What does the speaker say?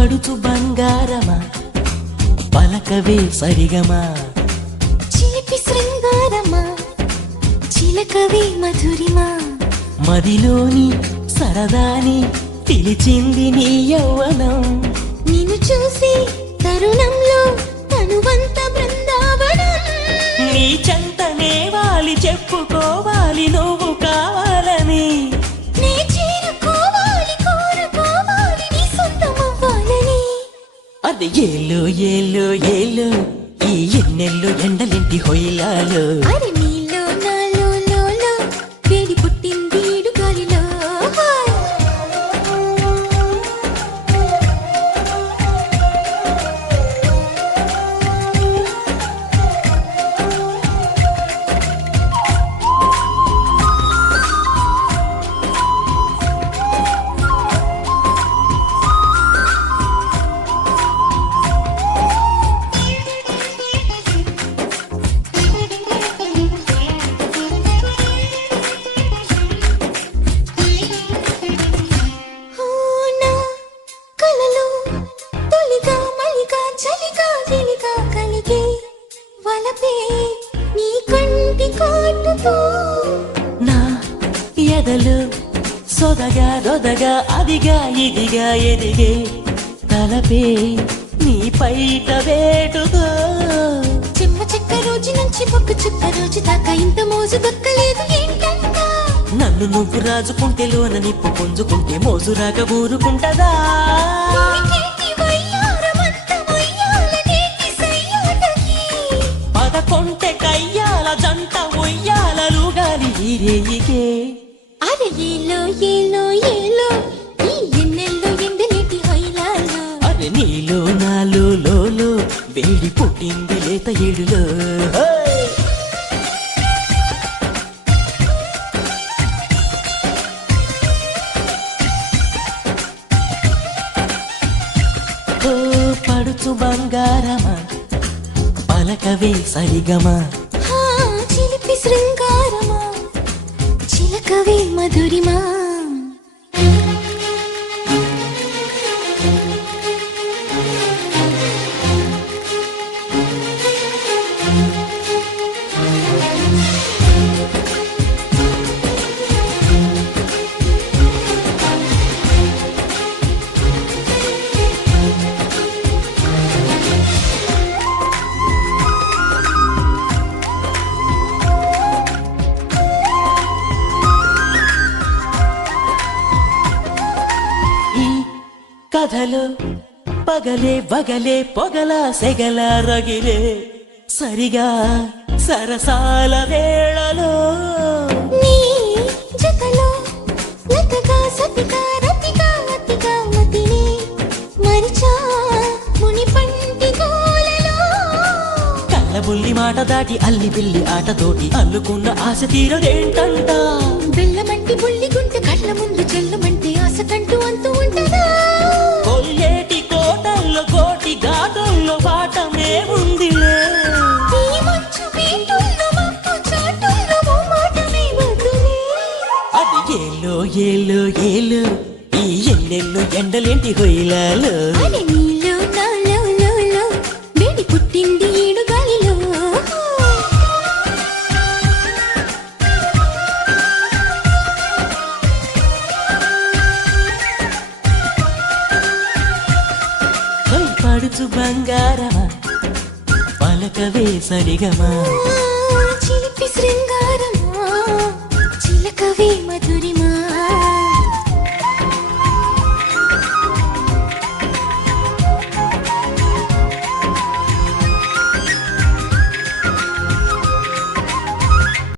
పడుచు బంగారమా పలకవే సరిగమా చిలిపి శృంగారమా చిలకవే మధురిమా మదిలోని సరదాని పిలిచింది నీ యౌవనం నిన్ను చూసి తరుణంలో తనువంత బృందావనం నీ చెంతనే వాలి చెప్పుకోవాలి నువ్వు కావాలని నీ చేరుకోవాలి కోరుకోవాలి నీ సొంతమవ్వాలని అది ఏలో ఏలో ఏలో ఈ ఎన్నెల్లో ఎండలింటి హొయిలాలో అరే నీలో నాలో లోలో వేడి పుట్టింది ఈడు గాలిలో నా ఎదలు సొదగా దొదగా అదిగా ఇదిగా ఎదిగే తలపే నీ పైట వేటుగా చెమ్మ చెక్క రోజు నుంచి ఒక్క చుక్క రోజు దాకా ఇంత మోజు దొక్కలేదు ఏంటంట నన్ను నువ్వు రాజుకుంటే లోన నిప్పు పుంజుకుంటే మోజు రాక ఊరుకుంటదా పదకొంటె కయ్యాల జంట ఉయ్యాలలుగాలి ఈ రేయికే అరే ఏలో ఏలో ఏలో ఈ ఎన్నెల్లో ఎండలేటి హైలాలో అరే నీలో నాలో లోలో వేడి పుట్టింది లేత ఏడులో ఓ పడుచు బంగారమా పలకవే సరిగమా చిలిపి శృంగారమా చిలకవే మధురిమా కథలో పగలే వగలే పొగల సెగల రగిలే సరిగా సరసాల వేళలో నీ జతలో లతగా సతిగా రతిగా అతిగా మతిని మరిచా ముని పంటి గోలలో కళ్ళబుల్లి మాట దాటి అల్లి బిల్లి ఆటతోటి అల్లుకున్న ఆశ తీరదేంటంట బెల్లమంటి బుల్లి గుంటె కళ్ళ ముందు చెల్లమంటే ఆశ కంటూ అంటూ ఉంటదా కొల్లేటి కోటల్లో కోటి ఘాటుల్లో పాఠమే ఉందిలే ఈ మంచు వీటుల్లో మబ్బు చాటుల్లో మోమాటమే వదులే అది ఏలో ఏలో ఏలో ఈ ఎన్నెల్లో ఎండలేంటి హొయిలాలో అరే నీలో నాలో లోలో వేడి పుట్టింది ఈడు గాలిలో పడుచు బంగారమా పలకవే సరిగమా చిలిపి శృంగారం